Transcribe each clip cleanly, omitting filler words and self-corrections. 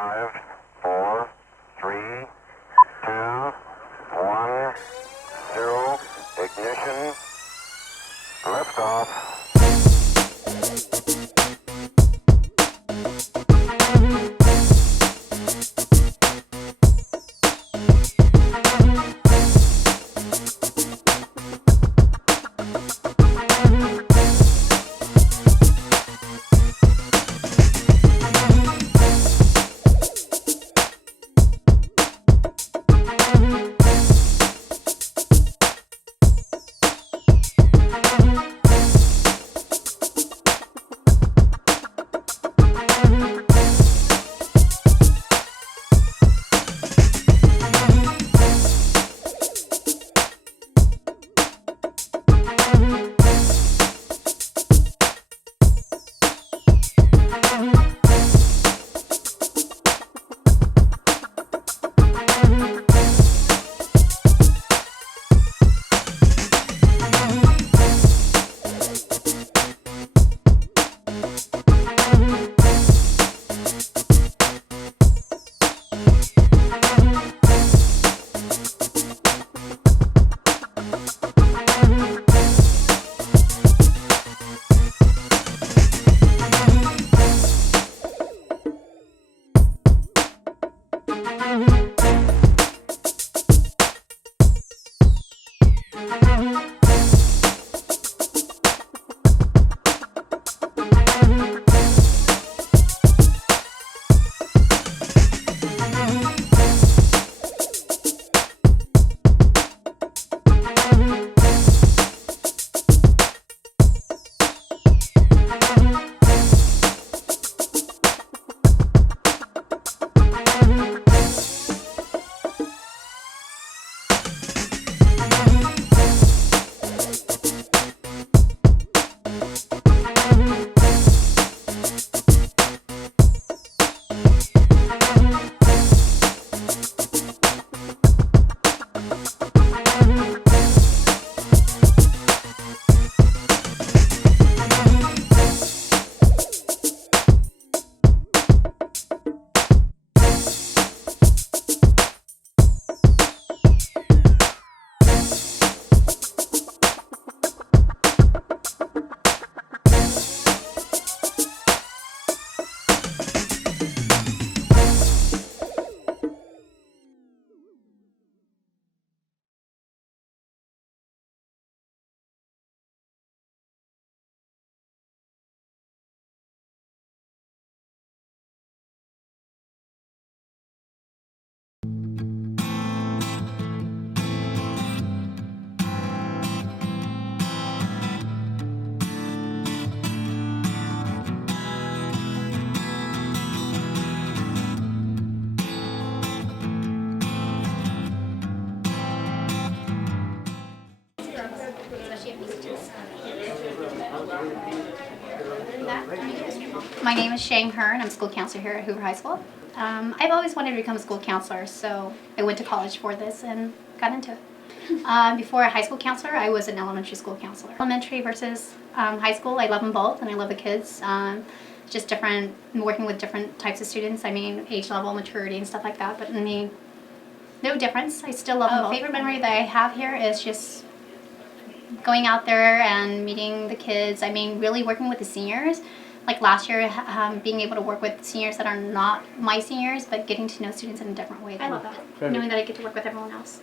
5, 4, 3, 2, 1, 0. Ignition. Liftoff. My name is Shang Hearn. I'm school counselor here at Hoover High School. I've always wanted to become a school counselor, so I went to college for this and got into it. Before a high school counselor, I was an elementary school counselor. Elementary versus high school, I love them both, and I love the kids. Just different, working with different types of students. I mean, age level, maturity, and stuff like that. But I mean, no difference. I still love them both. Favorite memory that I have here is just going out there and meeting the kids. I mean, really working with the seniors. Like last year, being able to work with seniors that are not my seniors, but getting to know students in a different way. I love that, knowing that I get to work with everyone else.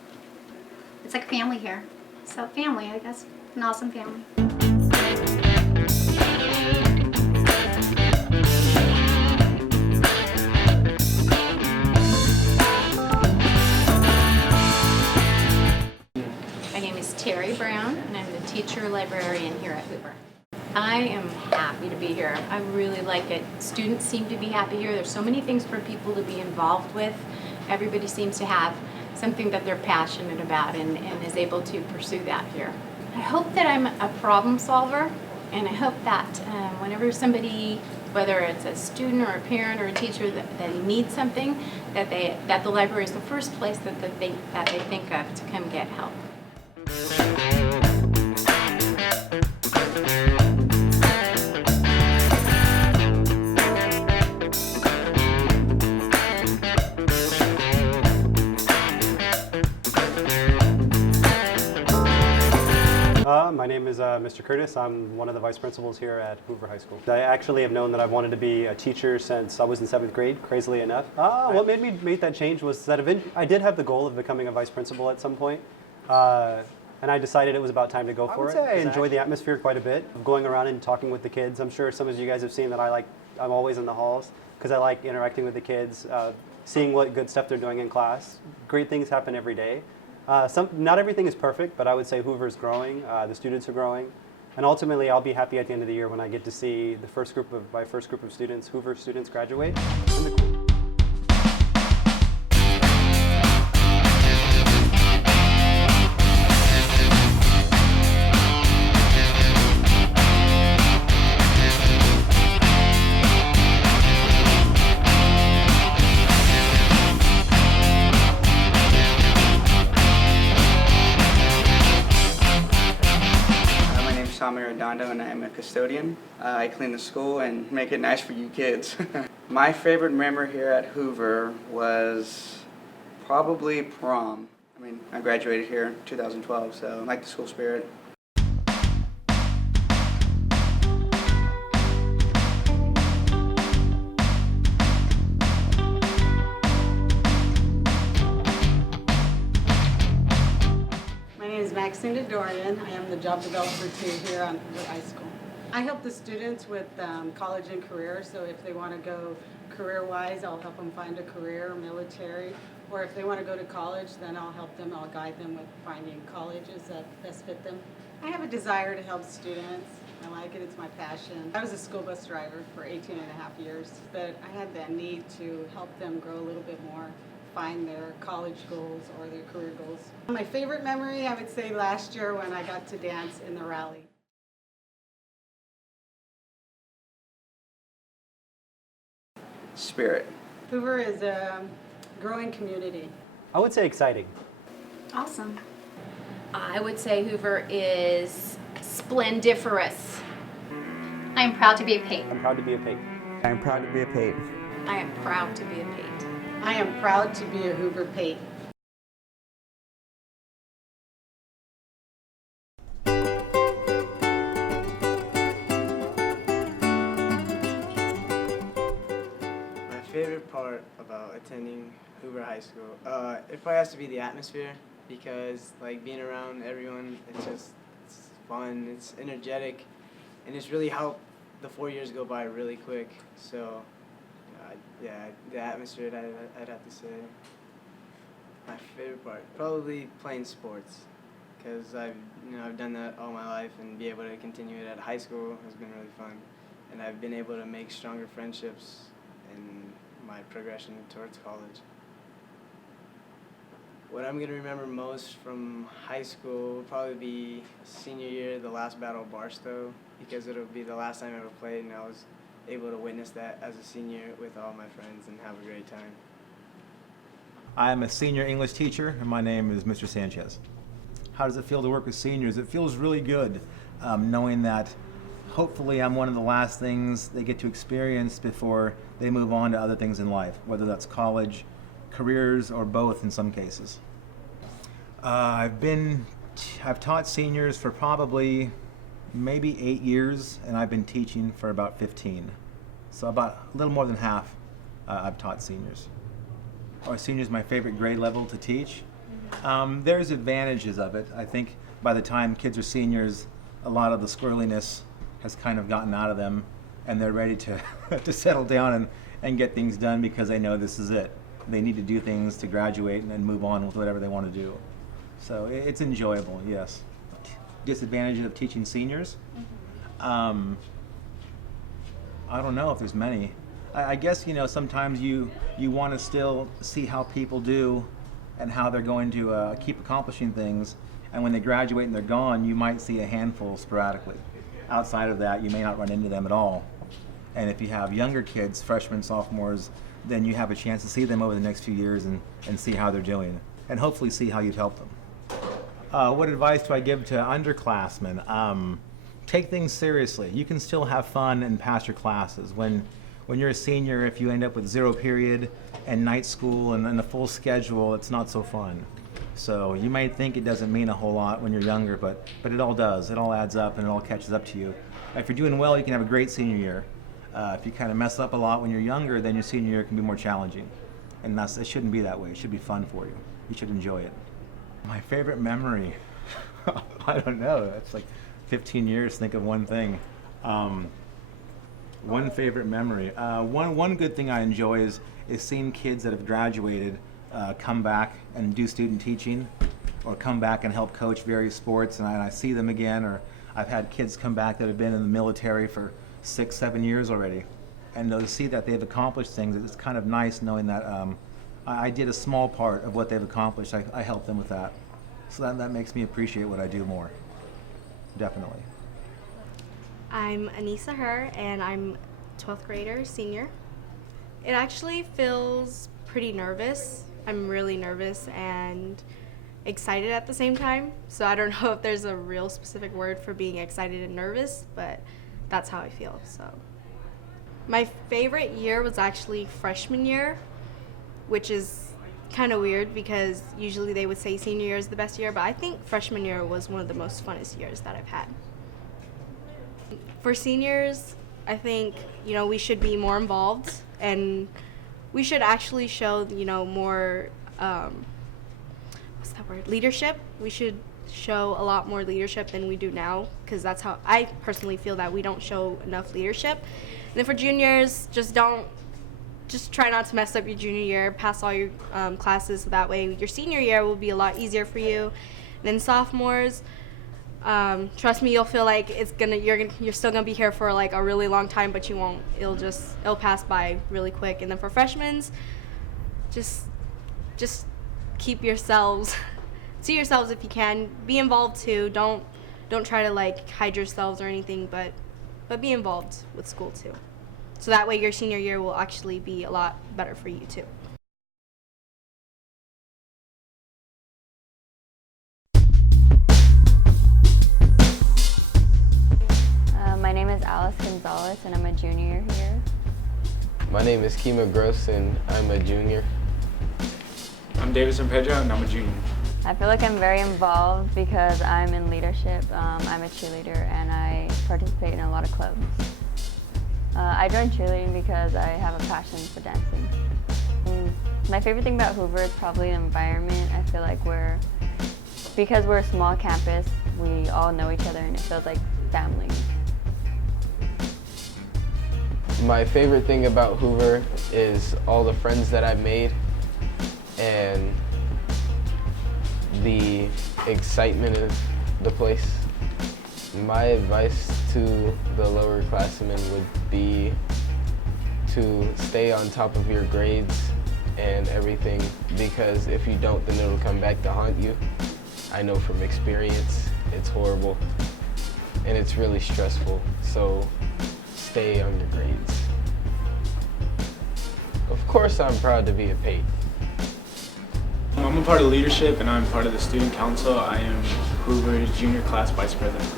It's like a family here. So family, I guess, an awesome family. My name is Terry Brown, and I'm the teacher librarian here at Hoover. I am happy to be here. I really like it. Students seem to be happy here. There's so many things for people to be involved with. Everybody seems to have something that they're passionate about and is able to pursue that here. I hope that I'm a problem solver, and I hope that whenever somebody, whether it's a student or a parent or a teacher, that needs something, that the library is the first place that they think of to come get help. is Mr. Curtis. I'm one of the vice principals here at Hoover High School. I actually have known that I've wanted to be a teacher since I was in 7th grade, crazily enough. What made me make that change was that I did have the goal of becoming a vice principal at some point. And I decided it was about time to go for it. I enjoy the atmosphere quite a bit, of going around and talking with the kids. I'm sure some of you guys have seen that I'm always in the halls because I like interacting with the kids, seeing what good stuff they're doing in class. Great things happen every day. Not everything is perfect, but I would say Hoover's growing, the students are growing, and ultimately I'll be happy at the end of the year when I get to see my first group of students, Hoover students, graduate. And I am a custodian. I clean the school and make it nice for you kids. My favorite memory here at Hoover was probably prom. I mean, I graduated here in 2012, so I like the school spirit. Maxine Dorian. I am the job developer too here on Hoover High School. I help the students with college and career, so if they want to go career-wise, I'll help them find a career, military, or if they want to go to college, then I'll help them, I'll guide them with finding colleges that best fit them. I have a desire to help students. I like it, it's my passion. I was a school bus driver for 18 and a half years, but I had that need to help them grow a little bit more, find their college goals or their career goals. My favorite memory, I would say last year when I got to dance in the rally. Spirit. Hoover is a growing community. I would say exciting. Awesome. I would say Hoover is splendiferous. I am proud to be a Pate. I'm proud to be a Pate. I'm proud to be a Pate. I am proud to be a Pate. I am proud to be a Hoover Pate. My favorite part about attending Hoover High School, it probably has to be the atmosphere, because like being around everyone, it's fun, it's energetic, and it's really helped the 4 years go by really quick. So yeah, the atmosphere, I'd have to say. My favorite part, probably playing sports, because I've done that all my life, and be able to continue it at high school has been really fun. And I've been able to make stronger friendships in my progression towards college. What I'm going to remember most from high school will probably be senior year, the last battle of Barstow, because it'll be the last time I ever played, and I was able to witness that as a senior with all my friends and have a great time. I'm a senior English teacher, and my name is Mr. Sanchez. How does it feel to work with seniors? It feels really good, knowing that hopefully I'm one of the last things they get to experience before they move on to other things in life, whether that's college, careers, or both in some cases. I've taught seniors for probably maybe 8 years, and I've been teaching for about 15. So about a little more than half I've taught seniors. Are seniors my favorite grade level to teach? There's advantages of it. I think by the time kids are seniors, a lot of the squirreliness has kind of gotten out of them, and they're ready to, to settle down and get things done because they know this is it. They need to do things to graduate and move on with whatever they want to do. So it's enjoyable, yes. Disadvantages of teaching seniors? I don't know if there's many. I guess, sometimes you want to still see how people do and how they're going to keep accomplishing things. And when they graduate and they're gone, you might see a handful sporadically. Outside of that, you may not run into them at all. And if you have younger kids, freshmen, sophomores, then you have a chance to see them over the next few years and see how they're doing, and hopefully see how you've helped them. What advice do I give to underclassmen? Take things seriously. You can still have fun and pass your classes. When you're a senior, if you end up with 0 period and night school and a full schedule, it's not so fun. So you might think it doesn't mean a whole lot when you're younger, but it all does. It all adds up and it all catches up to you. If you're doing well, you can have a great senior year. If you kind of mess up a lot when you're younger, then your senior year can be more challenging. And it shouldn't be that way. It should be fun for you. You should enjoy it. My favorite memory, I don't know. That's like 15 years, think of one thing. One favorite memory. One good thing I enjoy is seeing kids that have graduated come back and do student teaching, or come back and help coach various sports, and I see them again. Or I've had kids come back that have been in the military for 6-7 years already, and to see that they've accomplished things, it's kind of nice knowing that I did a small part of what they've accomplished. I helped them with that, so that makes me appreciate what I do more. Definitely. I'm Anissa Her, and I'm 12th grader, senior. It actually feels pretty nervous. I'm really nervous and excited at the same time. So I don't know if there's a real specific word for being excited and nervous, but that's how I feel. So my favorite year was actually freshman year, which is kind of weird because usually they would say senior year is the best year, but I think freshman year was one of the most funnest years that I've had. For seniors, I think, we should be more involved, and we should actually show, more, leadership. We should show a lot more leadership than we do now, because that's how I personally feel that we don't show enough leadership. And then for juniors, just try not to mess up your junior year, pass all your classes, so that way your senior year will be a lot easier for you. And then sophomores, trust me, you'll feel like you're still gonna be here for like a really long time, but you won't. It'll pass by really quick. And then for freshmen, just keep yourselves, see yourselves if you can. Be involved too. Don't try to like hide yourselves or anything, but be involved with school too. So that way your senior year will actually be a lot better for you too. My name is Alice Gonzalez, and I'm a junior here. My name is Kima Gross, and I'm a junior. I'm Davison Pedro, and I'm a junior. I feel like I'm very involved because I'm in leadership. I'm a cheerleader, and I participate in a lot of clubs. I joined cheerleading because I have a passion for dancing. My favorite thing about Hoover is probably the environment. I feel like because we're a small campus, we all know each other, and it feels like family. My favorite thing about Hoover is all the friends that I've made and the excitement of the place. My advice to the lower classmen would be to stay on top of your grades and everything, because if you don't, then it'll come back to haunt you. I know from experience, it's horrible and it's really stressful, so stay on your grades. Of course, I'm proud to be a Pate. I'm a part of leadership, and I'm part of the student council. I am Hoover's junior class vice president.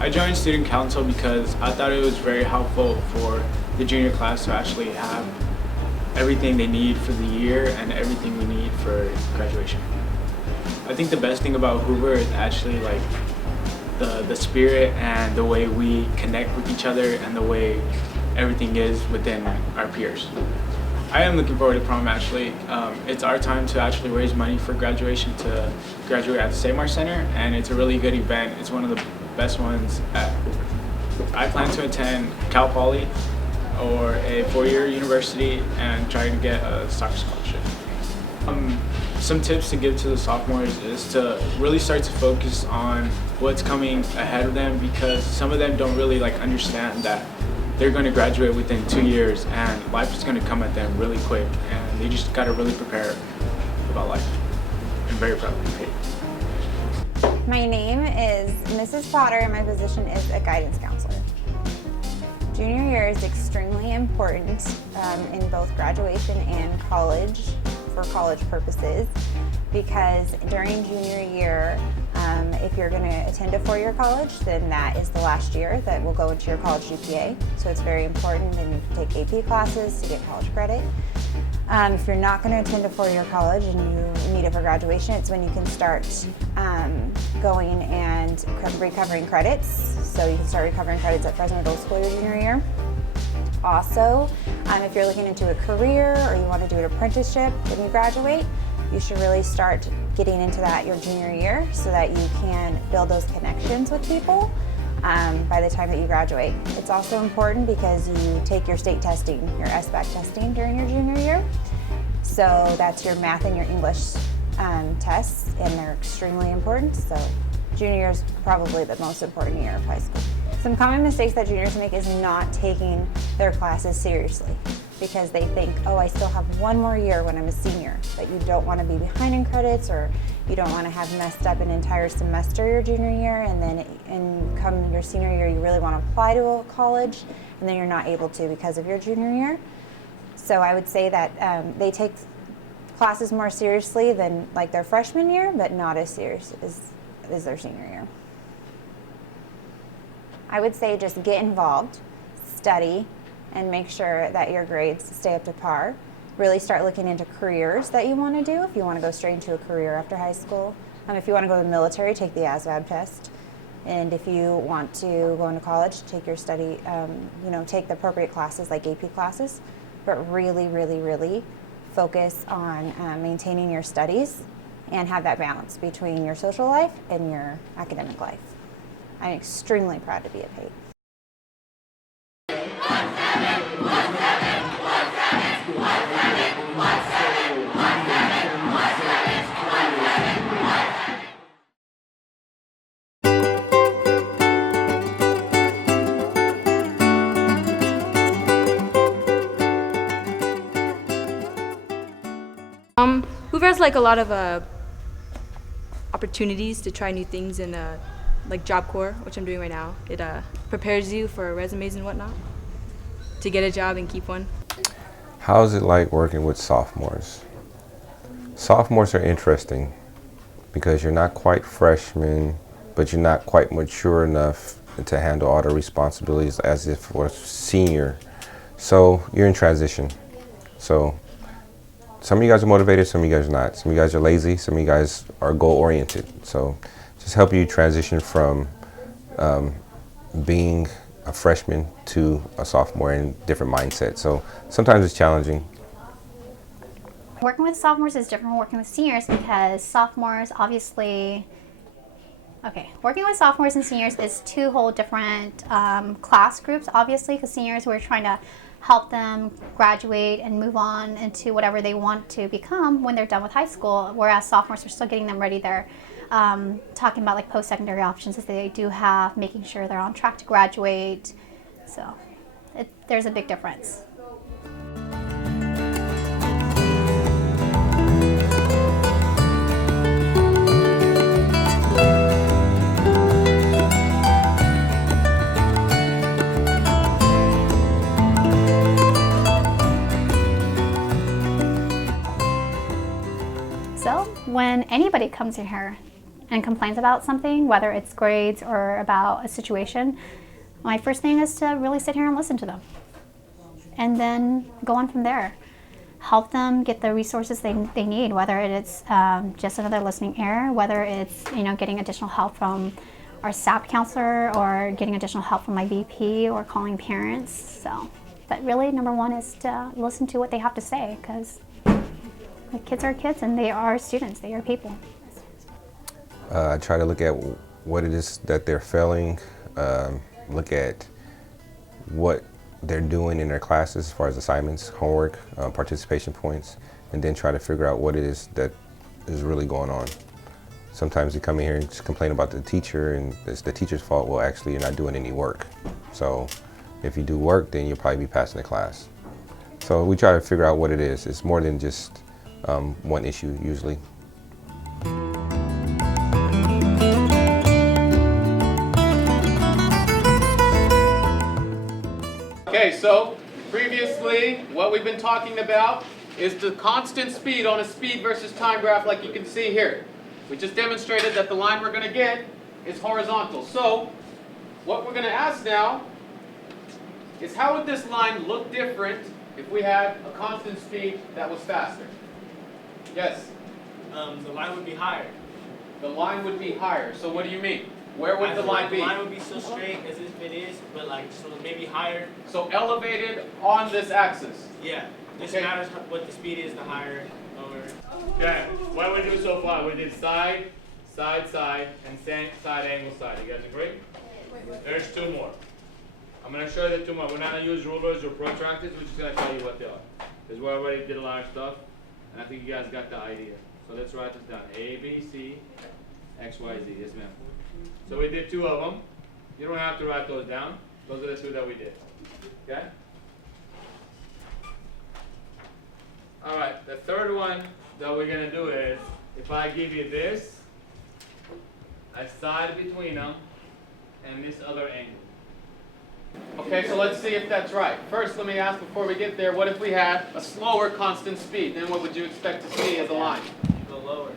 I joined student council because I thought it was very helpful for the junior class to actually have everything they need for the year and everything we need for graduation. I think the best thing about Hoover is actually like the spirit and the way we connect with each other and the way everything is within our peers. I am looking forward to prom actually. It's our time to actually raise money for graduation, to graduate at the St. Mark Center, and it's a really good event. It's one of the best ones. I plan to attend Cal Poly or a four-year university and try to get a soccer scholarship. Some tips to give to the sophomores is to really start to focus on what's coming ahead of them, because some of them don't really understand that they're going to graduate within 2 years and life is going to come at them really quick, and they just got to really prepare about life. I'm very proud to be Patriot. My name is Mrs. Potter, and my position is a guidance counselor. Junior year is extremely important in both graduation and college, for college purposes, because during junior year, if you're going to attend a four-year college, then that is the last year that will go into your college GPA. So it's very important, and you can take AP classes to get college credit. If you're not going to attend a four-year college and you need it for graduation, it's when you can start going and recovering credits. So you can start recovering credits at Fresno Middle School your junior year. Also, if you're looking into a career or you want to do an apprenticeship when you graduate, you should really start getting into that your junior year so that you can build those connections with people by the time that you graduate. It's also important because you take your state testing, your SBAC testing during your junior year. So that's your math and your English tests, and they're extremely important. So junior year is probably the most important year of high school. Some common mistakes that juniors make is not taking their classes seriously because they think, oh, I still have one more year when I'm a senior, but you don't want to be behind in credits, or you don't want to have messed up an entire semester your junior year, and then come your senior year you really want to apply to a college, and then you're not able to because of your junior year. So I would say that they take classes more seriously than like their freshman year, but not as serious as their senior year. I would say just get involved, study, and make sure that your grades stay up to par. Really start looking into careers that you want to do if you want to go straight into a career after high school. If you want to go to the military, take the ASVAB test. And if you want to go into college, take your study, take the appropriate classes like AP classes, but really, really, really focus on maintaining your studies and have that balance between your social life and your academic life. I'm extremely proud to be a PATE. Hoover has like a lot of opportunities to try new things in like Job Corps, which I'm doing right now. It prepares you for resumes and whatnot to get a job and keep one. How's it like working with sophomores? Sophomores are interesting because you're not quite freshmen, but you're not quite mature enough to handle all the responsibilities as if you were a senior. So you're in transition. So some of you guys are motivated, some of you guys are not. Some of you guys are lazy, some of you guys are goal-oriented. So just help you transition from being a freshman to a sophomore in different mindsets. So sometimes it's challenging. Working with sophomores is different from working with seniors because sophomores obviously, working with sophomores and seniors is two whole different class groups, obviously, because seniors we're trying to help them graduate and move on into whatever they want to become when they're done with high school, whereas sophomores are still getting them ready. They're talking about like post-secondary options that they do have, making sure they're on track to graduate. So there's a big difference. So when anybody comes in here and complains about something, whether it's grades or about a situation, my first thing is to really sit here and listen to them. And then go on from there. Help them get the resources they need, whether it's just another listening ear, whether it's getting additional help from our staff counselor or getting additional help from my VP or calling parents. So, but really number one is to listen to what they have to say, because the kids are kids and they are students, they are people. I try to look at what it is that they're failing, look at what they're doing in their classes as far as assignments, homework, participation points, and then try to figure out what it is that is really going on. Sometimes they come in here and just complain about the teacher and it's the teacher's fault. Well, actually you're not doing any work. So if you do work, then you'll probably be passing the class. So we try to figure out what it is. It's more than just one issue usually. Okay, so previously what we've been talking about is the constant speed on a speed versus time graph like you can see here. We just demonstrated that the line we're going to get is horizontal. So what we're going to ask now is how would this line look different if we had a constant speed that was faster? Yes? The line would be higher. The line would be higher. So what do you mean? Where would the line be? The line would be so straight as if it is, but like, so maybe higher. So elevated on this axis. Yeah. This Okay. matters what the speed is, the higher, lower. Okay, what did we do so far? We did side, side, side, and side, angle, side. You guys agree? There's two more. I'm going to show you the two more. We're not going to use rulers or protractors. We're just going to tell you what they are. Because we already did a lot of stuff, and I think you guys got the idea. So let's write this down. A, B, C, X, Y, Z. Yes, ma'am. So we did two of them. You don't have to write those down. Those are the two that we did. Okay? All right, the third one that we're going to do is, if I give you this, a side between them, and this other angle. Okay, so let's see if that's right. First, let me ask before we get there, what if we had a slower constant speed? Then what would you expect to see as a line? Go lower.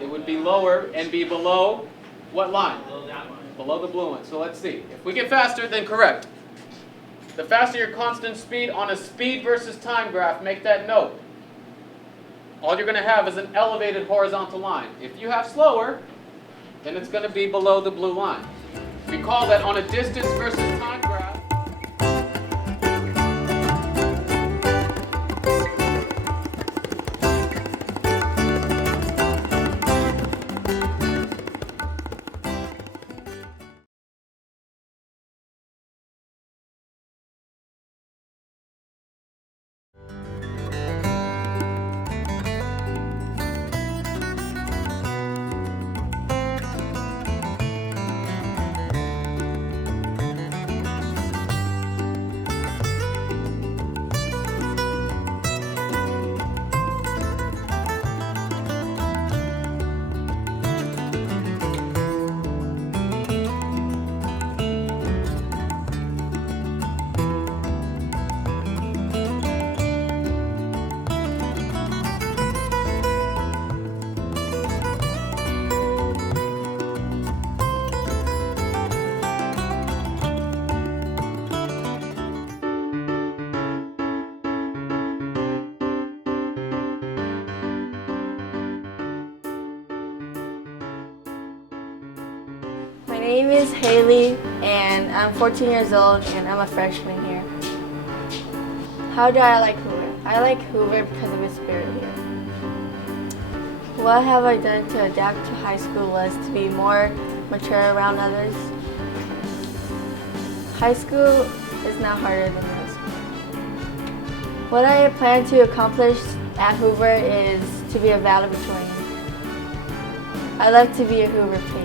It would be lower and be below what line? Below that line. Below the blue one. So let's see. If we get faster, then correct. The faster your constant speed on a speed versus time graph, make that note. All you're going to have is an elevated horizontal line. If you have slower, then it's going to be below the blue line. Recall that on a distance versus time graph, My name is Haley, and I'm 14 years old, and I'm a freshman here. How do I like Hoover? I like Hoover because of its spirit here. What have I done to adapt to high school was to be more mature around others. High school is not harder than middle school. What I plan to accomplish at Hoover is to be a valedictorian. I'd like to be a Hoover Pete.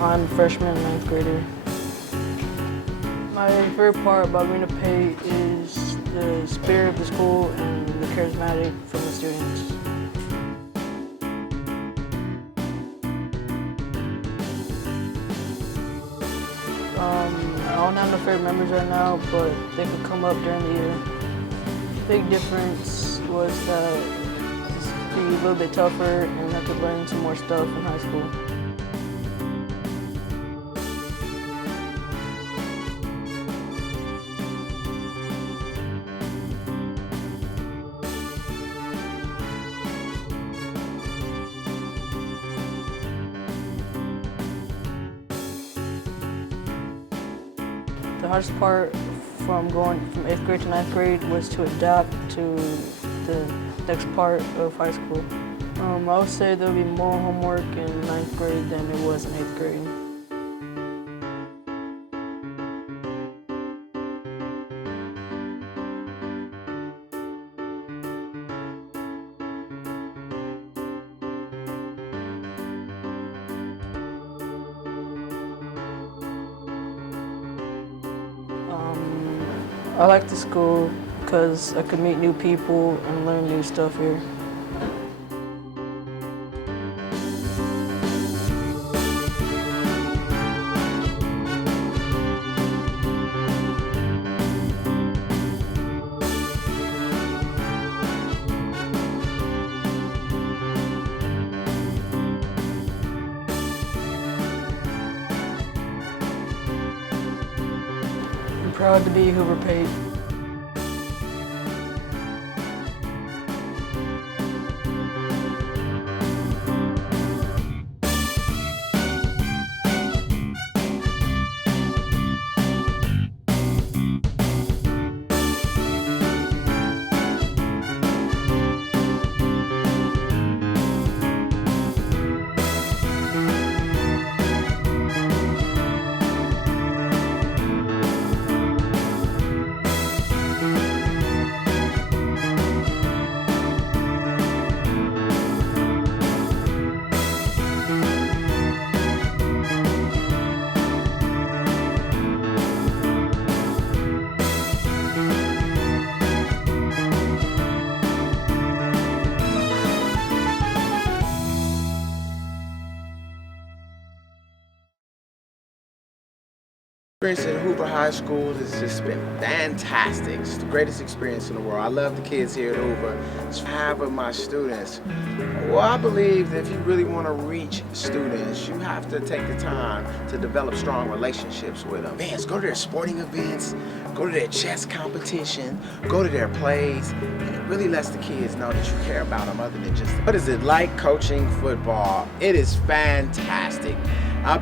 I'm a freshman and ninth grader. My favorite part about being a PATE is the spirit of the school and the charismatic from the students. I don't have no favorite members right now, but they could come up during the year. Big difference was that it's be a little bit tougher and I could learn some more stuff in high school. The hardest part from going from 8th grade to 9th grade was to adapt to the next part of high school. I would say there'll be more homework in 9th grade than it was in 8th grade. I like the school because I could meet new people and learn new stuff here. Proud to be Hoover Page. Experience at Hoover High School has just been fantastic. It's the greatest experience in the world. I love the kids here at Hoover. It's half of my students. Well, I believe that if you really want to reach students, you have to take the time to develop strong relationships with them. Man, go to their sporting events, go to their chess competition, go to their plays, and it really lets the kids know that you care about them other than just, what is it like coaching football? It is fantastic.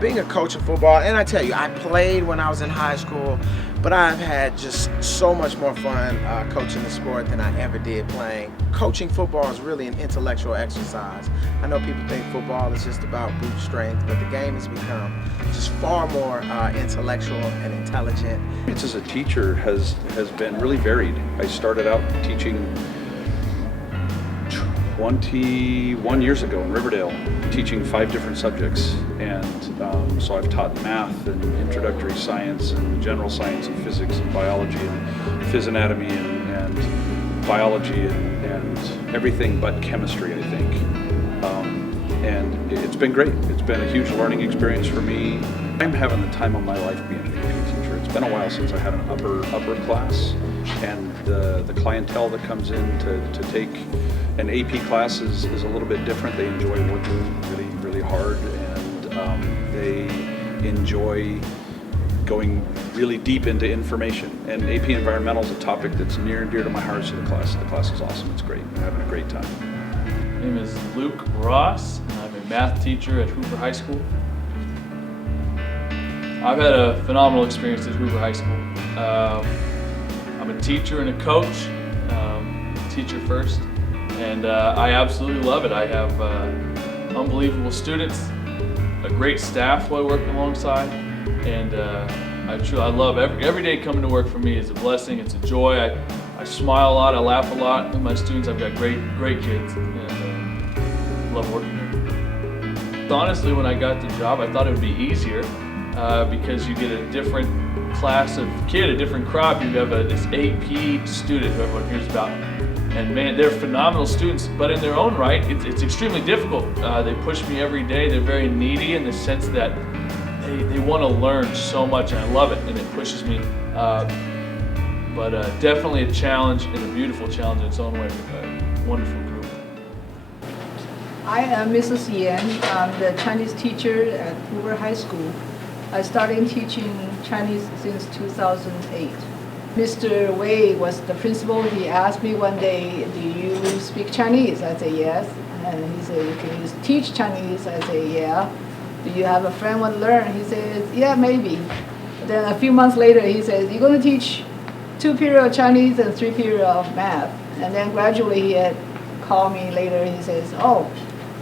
Being a coach of football, and I tell you, I played when I was in high school, but I've had just so much more fun coaching the sport than I ever did playing. Coaching football is really an intellectual exercise. I know people think football is just about brute strength, but the game has become just far more intellectual and intelligent. Experience as a teacher has been really varied. I started out teaching 21 years ago in Riverdale, teaching 5 different subjects, and so I've taught math and introductory science and general science and physics and biology and phys anatomy and biology and everything but chemistry, I think. And it's been great. It's been a huge learning experience for me. I'm having the time of my life being an AP teacher. It's been a while since I had an upper class, and the clientele that comes in to take an AP class is a little bit different. They enjoy working really hard, and they enjoy going really deep into information. And AP Environmental is a topic that's near and dear to my heart, so the class is awesome. It's great. I'm having a great time. My name is Luke Ross, and I'm a math teacher at Hoover High School. I've had a phenomenal experience at Hoover High School. I'm a teacher and a coach, teacher first, and I absolutely love it. I have unbelievable students, a great staff who I work alongside, and I love every day coming to work for me is a blessing. It's a joy. I smile a lot. I laugh a lot with my students. I've got great kids, and love working here. Honestly, when I got the job, I thought it would be easier because you get a different class of kid, a different crop. You have this AP student who everyone hears about. And man, they're phenomenal students, but in their own right, it's extremely difficult. They push me every day. They're very needy in the sense that they want to learn so much, and I love it, and it pushes me. But definitely a challenge, and a beautiful challenge in its own way. A wonderful group. I am Mrs. Yan. I'm the Chinese teacher at Hoover High School. I started teaching Chinese since 2008. Mr. Wei was the principal. He asked me one day, do you speak Chinese? I said, yes. And he said, can you teach Chinese? I said, yeah. Do you have a friend want to learn? He says, yeah, maybe. Then a few months later, he says, you're going to teach 2 periods of Chinese and 3 periods of math. And then gradually he had called me later. He says, oh,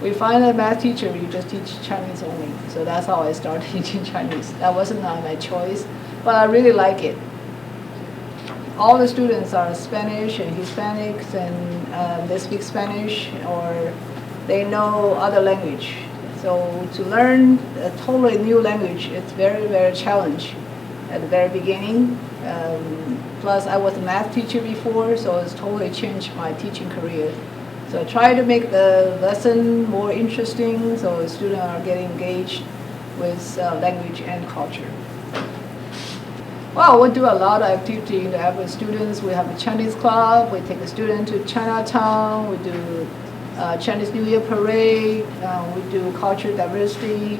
we find a math teacher, you just teach Chinese only. So that's how I started teaching Chinese. That wasn't my choice, but I really like it. All the students are Spanish and Hispanics, and they speak Spanish or they know other language. So to learn a totally new language, it's very challenging at the very beginning. Plus I was a math teacher before, so it's totally changed my teaching career. So I try to make the lesson more interesting so the students are getting engaged with language and culture. Well, we do a lot of activity with students. We have a Chinese club. We take a student to Chinatown. We do Chinese New Year parade. We do cultural diversity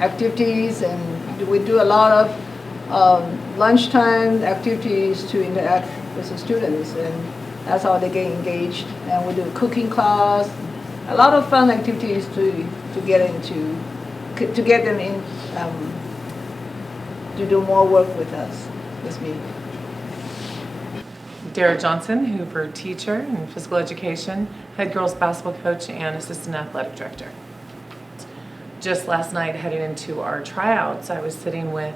activities, and we do a lot of lunchtime activities to interact with the students, and that's how they get engaged. And we do cooking class, a lot of fun activities to get into, to get them in, to do more work with us, with me. Dara Johnson, Hoover teacher in physical education, head girls basketball coach, and assistant athletic director. Just last night, heading into our tryouts, I was sitting with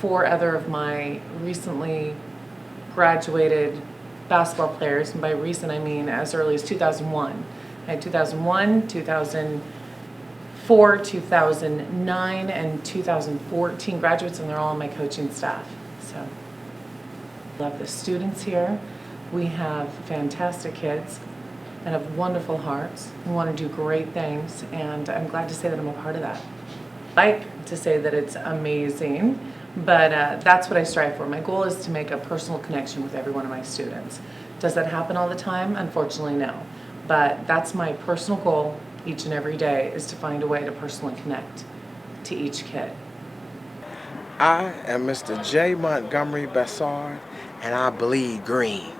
4 other of my recently graduated basketball players, and by recent I mean as early as 2001. I had 2001, 2004, 2009, and 2014 graduates, and they're all on my coaching staff. So, love the students here. We have fantastic kids and have wonderful hearts and want to do great things, and I'm glad to say that I'm a part of that. I like to say that it's amazing, but that's what I strive for. My goal is to make a personal connection with every one of my students. Does that happen all the time? Unfortunately, no. But that's my personal goal each and every day, is to find a way to personally connect to each kid. I am Mr. J. Montgomery Bassard, and I bleed green.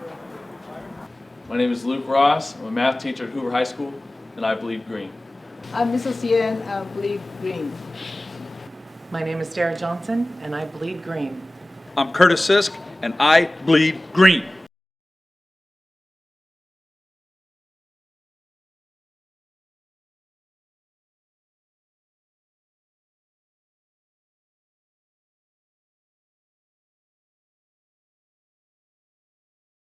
My name is Luke Ross. I'm a math teacher at Hoover High School, and I bleed green. I'm Mrs. Yen, I bleed green. My name is Dara Johnson, and I bleed green. I'm Curtis Sisk, and I bleed green.